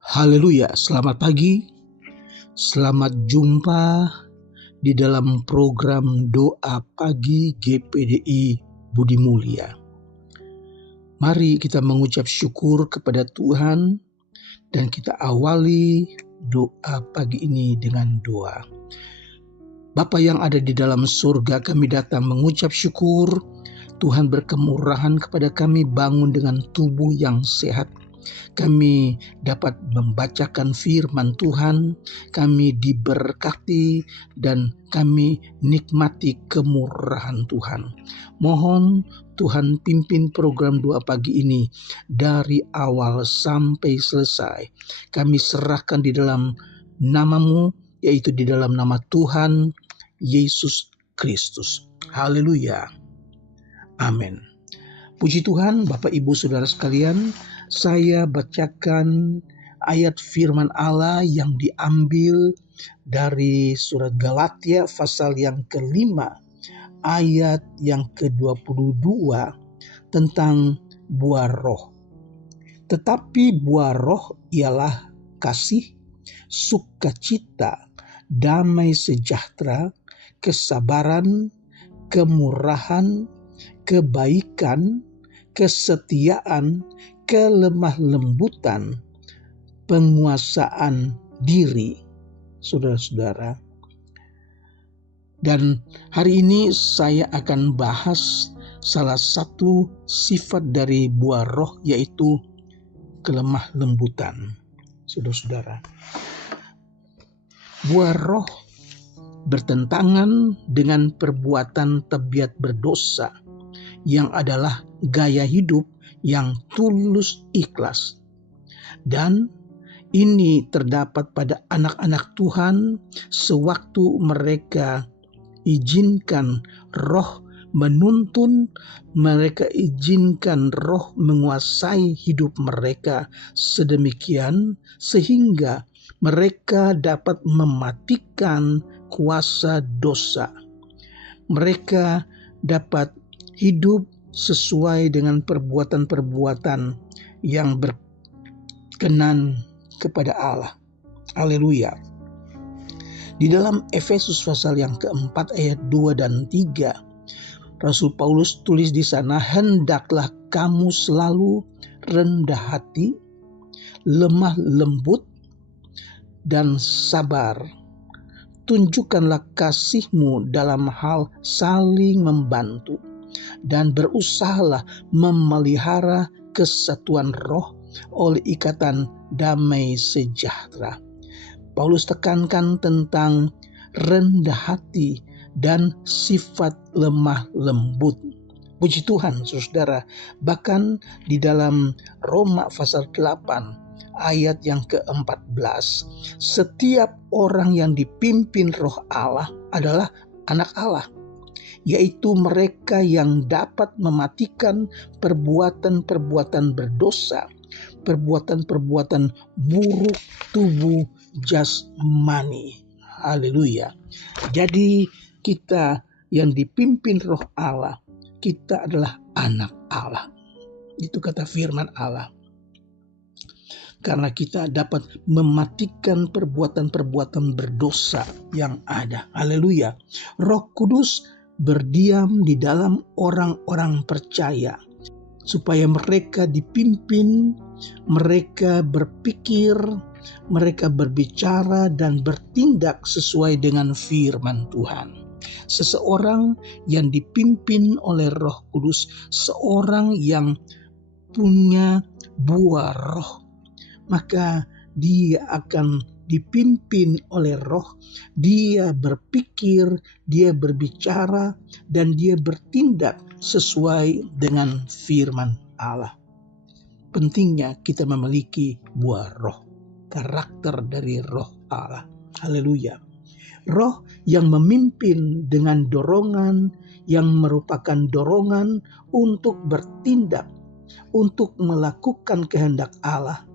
Haleluya, selamat pagi, selamat jumpa di dalam program Doa Pagi GPDI Budi Mulia. Mari kita mengucap syukur kepada Tuhan dan kita awali doa pagi ini dengan doa. Bapa yang ada di dalam surga, kami datang mengucap syukur. Tuhan berkemurahan kepada kami, bangun dengan tubuh yang sehat. Kami dapat membacakan firman Tuhan, kami diberkati dan kami nikmati kemurahan Tuhan. Mohon Tuhan pimpin program doa pagi ini dari awal sampai selesai. Kami serahkan di dalam nama-Mu, yaitu di dalam nama Tuhan Yesus Kristus. Haleluya. Amin. Puji Tuhan, Bapak Ibu Saudara sekalian, saya bacakan ayat firman Allah yang diambil dari surat Galatia pasal yang kelima, ayat yang ke-22 tentang buah roh. Tetapi buah roh ialah kasih, sukacita, damai sejahtera, kesabaran, kemurahan, kebaikan, kesetiaan, kelemah lembutan, penguasaan diri, saudara-saudara. Dan hari ini saya akan bahas salah satu sifat dari buah roh, yaitu kelemah lembutan, saudara-saudara. Buah roh bertentangan dengan perbuatan tabiat berdosa yang adalah gaya hidup yang tulus ikhlas. Dan ini terdapat pada anak-anak Tuhan sewaktu mereka izinkan roh menuntun, mereka izinkan roh menguasai hidup mereka sedemikian sehingga mereka dapat mematikan kuasa dosa. Mereka dapat hidup sesuai dengan perbuatan-perbuatan yang berkenan kepada Allah. Haleluya. Di dalam Efesus pasal yang keempat ayat 2 dan 3, Rasul Paulus tulis di sana, hendaklah kamu selalu rendah hati, lemah lembut, dan sabar. Tunjukkanlah kasihmu dalam hal saling membantu, dan berusahalah memelihara kesatuan roh oleh ikatan damai sejahtera. Paulus tekankan tentang rendah hati dan sifat lemah lembut. Puji Tuhan, saudara, bahkan di dalam Roma pasal 8 ayat yang ke-14, setiap orang yang dipimpin roh Allah adalah anak Allah, yaitu mereka yang dapat mematikan perbuatan-perbuatan berdosa, perbuatan-perbuatan buruk tubuh jasmani. Haleluya. Jadi kita yang dipimpin roh Allah, kita adalah anak Allah. Itu kata firman Allah. Karena kita dapat mematikan perbuatan-perbuatan berdosa yang ada. Haleluya. Roh Kudus berdiam di dalam orang-orang percaya, supaya mereka dipimpin, mereka berpikir, mereka berbicara dan bertindak sesuai dengan firman Tuhan. Seseorang yang dipimpin oleh Roh Kudus, seorang yang punya buah roh, maka dia akan dipimpin oleh roh, dia berpikir, dia berbicara, dan dia bertindak sesuai dengan firman Allah. Pentingnya kita memiliki buah roh, karakter dari roh Allah. Haleluya. Roh yang memimpin dengan dorongan yang merupakan dorongan untuk bertindak, untuk melakukan kehendak Allah,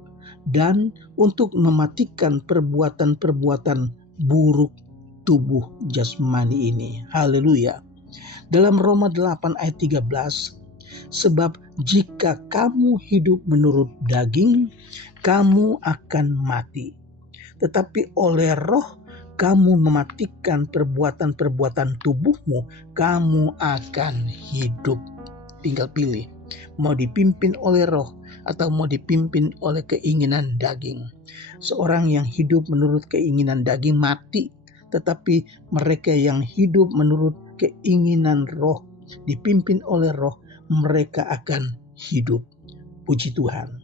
dan untuk mematikan perbuatan-perbuatan buruk tubuh jasmani ini. Haleluya. Dalam Roma 8 ayat 13, sebab jika kamu hidup menurut daging, kamu akan mati. Tetapi oleh Roh kamu mematikan perbuatan-perbuatan tubuhmu, kamu akan hidup. Tinggal pilih, mau dipimpin oleh Roh atau mau dipimpin oleh keinginan daging. Seorang yang hidup menurut keinginan daging mati, tetapi mereka yang hidup menurut keinginan Roh, dipimpin oleh Roh, mereka akan hidup. Puji Tuhan.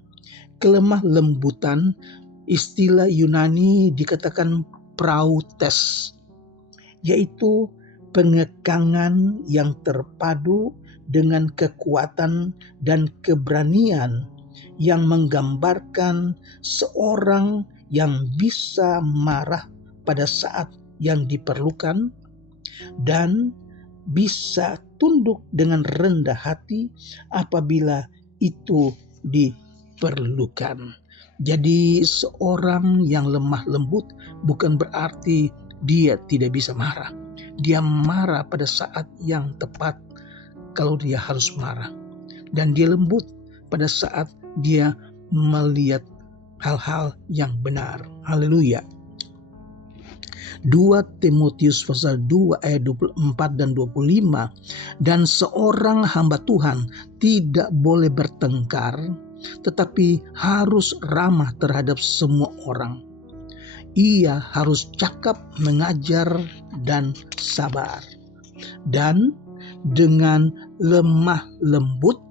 Kelemah lembutan, istilah Yunani dikatakan prautes, yaitu pengekangan yang terpadu dengan kekuatan dan keberanian yang menggambarkan seorang yang bisa marah pada saat yang diperlukan dan bisa tunduk dengan rendah hati apabila itu diperlukan. Jadi seorang yang lemah lembut bukan berarti dia tidak bisa marah. Dia marah pada saat yang tepat kalau dia harus marah. Dan dia lembut pada saat dia melihat hal-hal yang benar. Haleluya. 2 Timotius pasal 2 ayat 24 dan 25. Dan seorang hamba Tuhan tidak boleh bertengkar, tetapi harus ramah terhadap semua orang. Ia harus cakap, mengajar, dan sabar. Dan dengan lemah lembut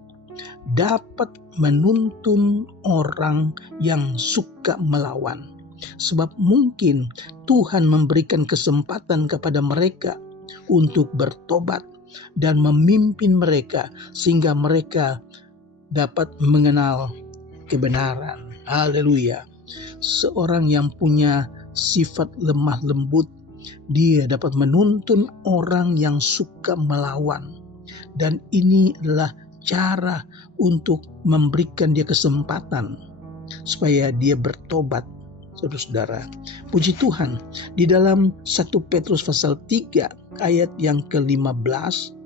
dapat menuntun orang yang suka melawan. Sebab mungkin Tuhan memberikan kesempatan kepada mereka untuk bertobat dan memimpin mereka sehingga mereka dapat mengenal kebenaran. Haleluya. Seorang yang punya sifat lemah lembut, dia dapat menuntun orang yang suka melawan. Dan ini adalah cara untuk memberikan dia kesempatan supaya dia bertobat. Saudara-saudara, puji Tuhan, di dalam 1 Petrus pasal 3 ayat yang ke-15,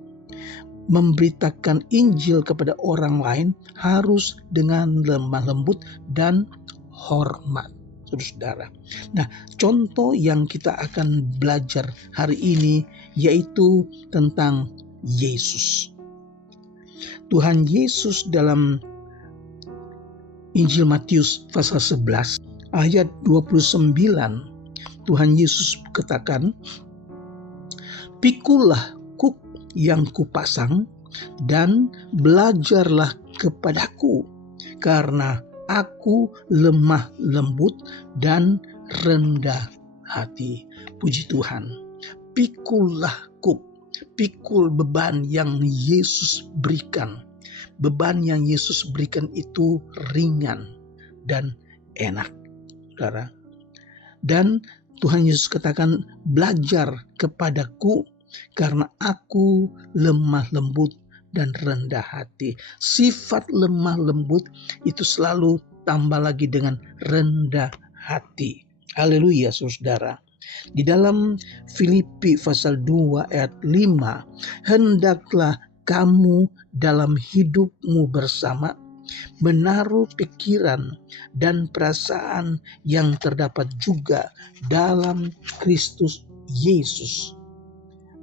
memberitakan Injil kepada orang lain harus dengan lemah lembut dan hormat. Saudara-saudara. Nah, contoh yang kita akan belajar hari ini yaitu tentang Yesus. Tuhan Yesus dalam Injil Matius pasal 11 ayat 29, Tuhan Yesus katakan, "Pikulah kuk yang kupasang dan belajarlah kepadaku, karena aku lemah lembut dan rendah hati." Puji Tuhan. Pikulah kuk, pikul beban yang Yesus berikan. Beban yang Yesus berikan itu ringan dan enak, saudara. Dan Tuhan Yesus katakan, belajar kepadaku karena aku lemah lembut dan rendah hati. Sifat lemah lembut itu selalu tambah lagi dengan rendah hati. Haleluya, saudara. Di dalam Filipi pasal 2 ayat 5, hendaklah kamu dalam hidupmu bersama menaruh pikiran dan perasaan yang terdapat juga dalam Kristus Yesus,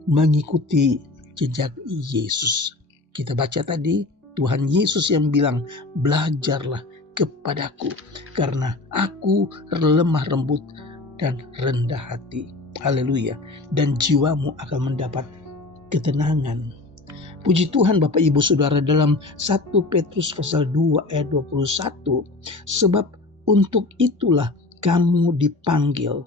mengikuti jejak Yesus. Kita baca tadi, Tuhan Yesus yang bilang, belajarlah kepadaku karena aku lemah lembut dan rendah hati. Haleluya. Dan jiwamu akan mendapat ketenangan. Puji Tuhan Bapak Ibu Saudara, dalam 1 Petrus pasal 2 ayat 21, sebab untuk itulah kamu dipanggil,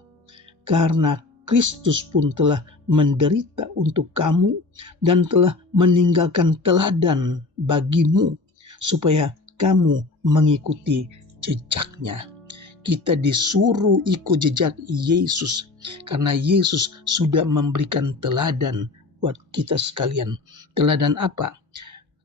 karena Kristus pun telah menderita untuk kamu dan telah meninggalkan teladan bagimu supaya kamu mengikuti jejaknya. Kita disuruh ikut jejak Yesus karena Yesus sudah memberikan teladan buat kita sekalian. Teladan apa?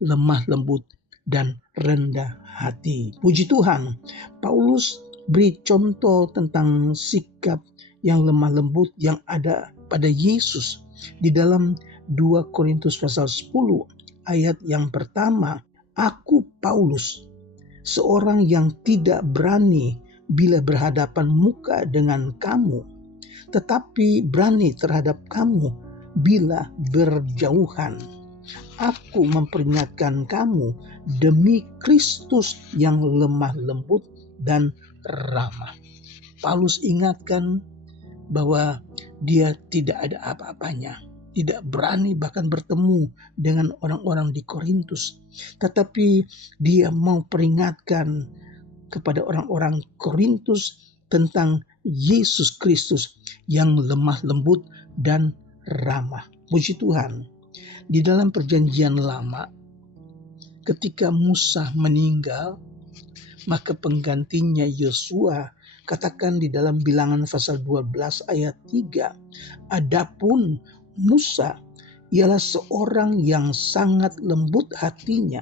Lemah lembut dan rendah hati. Puji Tuhan. Paulus beri contoh tentang sikap yang lemah lembut yang ada pada Yesus di dalam 2 Korintus pasal 10 ayat yang pertama. Aku Paulus, seorang yang tidak berani bila berhadapan muka dengan kamu, tetapi berani terhadap kamu bila berjauhan. Aku memperingatkan kamu demi Kristus yang lemah lembut dan ramah. Paulus ingatkan bahwa dia tidak ada apa-apanya, tidak berani bahkan bertemu dengan orang-orang di Korintus. Tetapi dia mau peringatkan kepada orang-orang Korintus tentang Yesus Kristus yang lemah lembut dan ramah. Puji Tuhan, di dalam perjanjian lama, ketika Musa meninggal, maka penggantinya Yosua. Katakan di dalam Bilangan pasal 12 ayat 3, adapun Musa ialah seorang yang sangat lembut hatinya,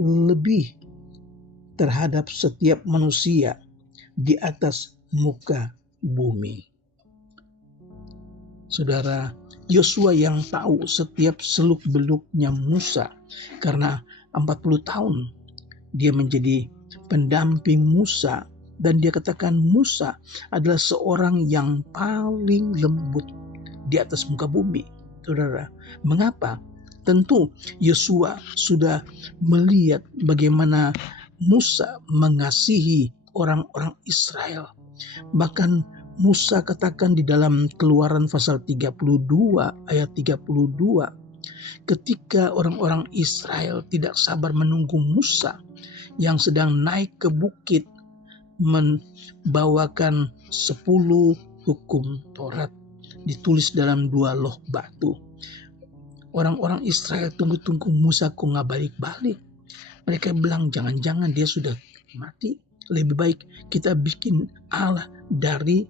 lebih terhadap setiap manusia di atas muka bumi. Saudara, Yosua yang tahu setiap seluk-beluknya Musa, karena 40 tahun dia menjadi pendamping Musa, dan dia katakan Musa adalah seorang yang paling lembut di atas muka bumi. Saudara, mengapa? Tentu Yosua sudah melihat bagaimana Musa mengasihi orang-orang Israel. Bahkan Musa katakan di dalam Keluaran pasal 32 ayat 32, ketika orang-orang Israel tidak sabar menunggu Musa yang sedang naik ke bukit membawakan 10 hukum Taurat ditulis dalam 2 loh batu. Orang-orang Israel tunggu-tunggu Musa kok nggak balik-balik. Mereka bilang jangan-jangan dia sudah mati. Lebih baik kita bikin Allah dari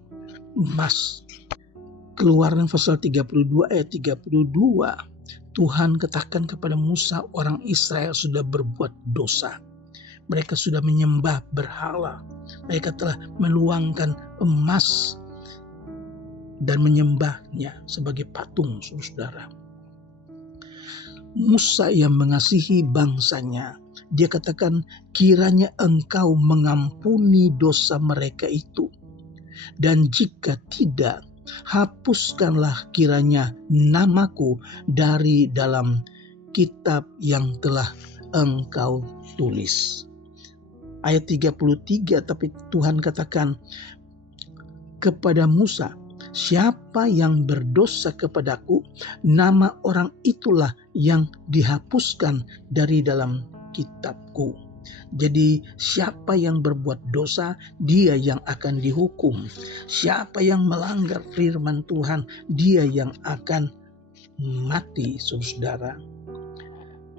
emas. Keluaran pasal 32 ayat 32. Tuhan katakan kepada Musa, orang Israel sudah berbuat dosa. Mereka sudah menyembah berhala. Mereka telah meluangkan emas dan menyembahnya sebagai patung, saudara. Musa yang mengasihi bangsanya, dia katakan, kiranya engkau mengampuni dosa mereka itu. Dan jika tidak, hapuskanlah kiranya namaku dari dalam kitab yang telah engkau tulis. Ayat 33, tapi Tuhan katakan kepada Musa, siapa yang berdosa kepadaku, nama orang itulah yang dihapuskan dari dalam kitabku. Jadi siapa yang berbuat dosa, dia yang akan dihukum. Siapa yang melanggar firman Tuhan, dia yang akan mati, saudara.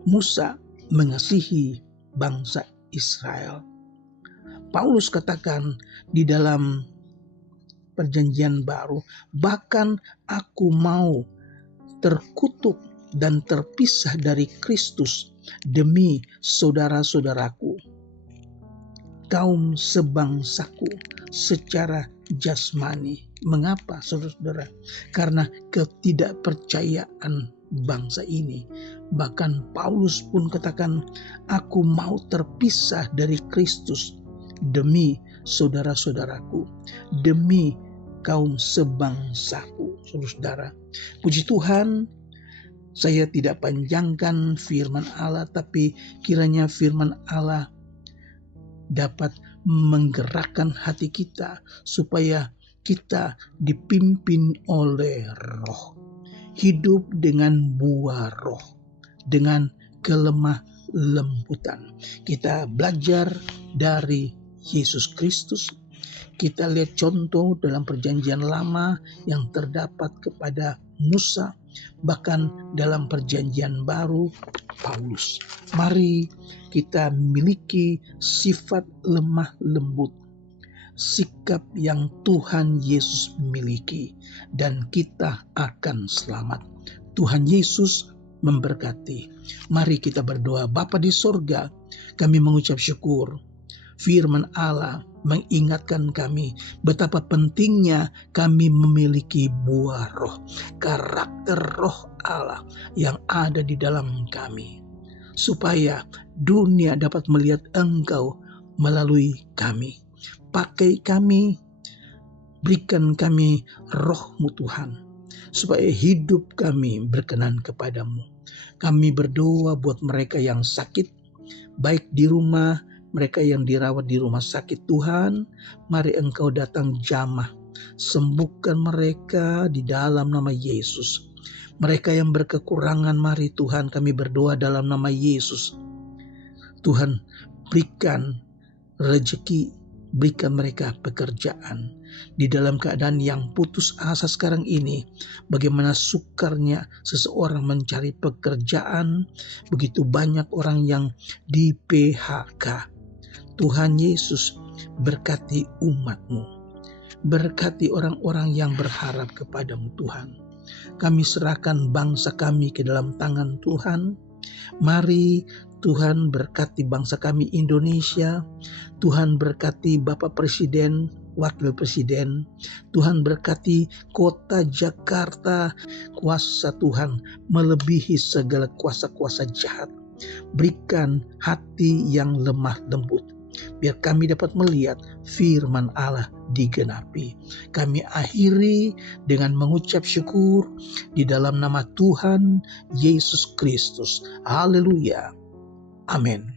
Musa mengasihi bangsa Israel. Paulus katakan di dalam perjanjian baru, bahkan aku mau terkutuk dan terpisah dari Kristus demi saudara-saudaraku, kaum sebangsaku secara jasmani. Mengapa, saudara? Karena ketidakpercayaan bangsa ini. Bahkan Paulus pun katakan, aku mau terpisah dari Kristus demi saudara-saudaraku, demi kaum sebangsaku. Saudara, puji Tuhan, saya tidak panjangkan firman Allah, tapi kiranya firman Allah dapat menggerakkan hati kita supaya kita dipimpin oleh Roh, hidup dengan buah Roh, dengan kelemah lembutan. Kita belajar dari Yesus Kristus. Kita lihat contoh dalam perjanjian lama yang terdapat kepada Musa, bahkan dalam perjanjian baru Paulus. Mari kita miliki sifat lemah lembut, sikap yang Tuhan Yesus miliki, dan kita akan selamat. Tuhan Yesus memberkati. Mari kita berdoa. Bapa di sorga, kami mengucap syukur. Firman Allah mengingatkan kami betapa pentingnya kami memiliki buah Roh, karakter Roh Allah yang ada di dalam kami, supaya dunia dapat melihat Engkau melalui kami. pakai kami, berikan kami roh-Mu Tuhan, supaya hidup kami berkenan kepadamu. Kami berdoa buat mereka yang sakit, baik di rumah, mereka yang dirawat di rumah sakit. Tuhan, mari Engkau datang jamah, sembuhkan mereka di dalam nama Yesus. Mereka yang berkekurangan, mari Tuhan kami berdoa dalam nama Yesus. Tuhan, berikan rezeki, berikan mereka pekerjaan. Di dalam keadaan yang putus asa sekarang ini, bagaimana sukarnya seseorang mencari pekerjaan, begitu banyak orang yang di PHK. Tuhan Yesus, berkati umat-Mu, berkati orang-orang yang berharap kepadamu Tuhan. Kami serahkan bangsa kami ke dalam tangan Tuhan. Mari Tuhan berkati bangsa kami Indonesia. Tuhan berkati Bapak Presiden, Wakil Presiden. Tuhan berkati kota Jakarta. Kuasa Tuhan melebihi segala kuasa-kuasa jahat. Berikan hati yang lemah lembut, biar kami dapat melihat firman Allah digenapi. Kami akhiri dengan mengucap syukur di dalam nama Tuhan Yesus Kristus. Haleluya. Amin.